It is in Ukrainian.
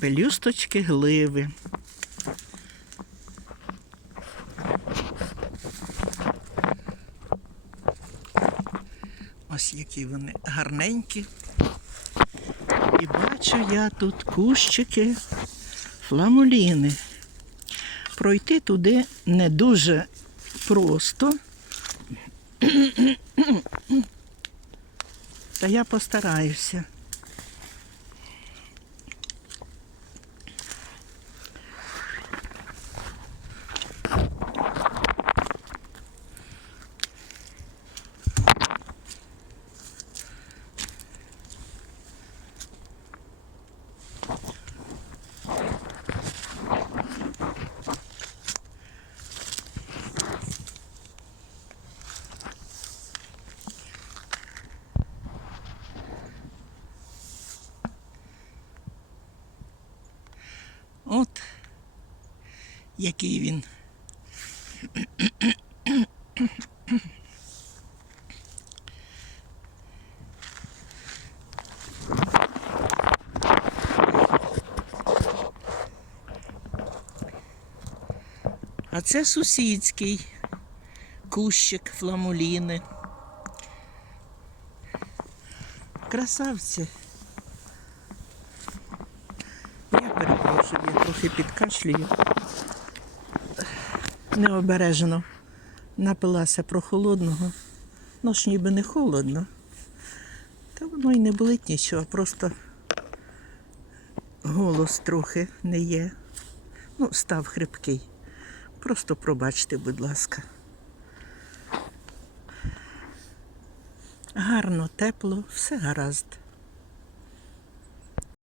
Пелюсточки гливи. Ось які вони гарненькі. І бачу я тут кущики фламуліни. Пройти туди не дуже просто. Та я постараюся. От який він. А це сусідський кущик фламуліни. Красавці. Я я трохи підкашлюю. Необережно напилася прохолодного. Ну ж ніби не холодно. Та воно й не болить нічого, просто голос трохи не є. Ну, став хрипкий. Просто пробачте, будь ласка. Гарно, тепло, все гаразд.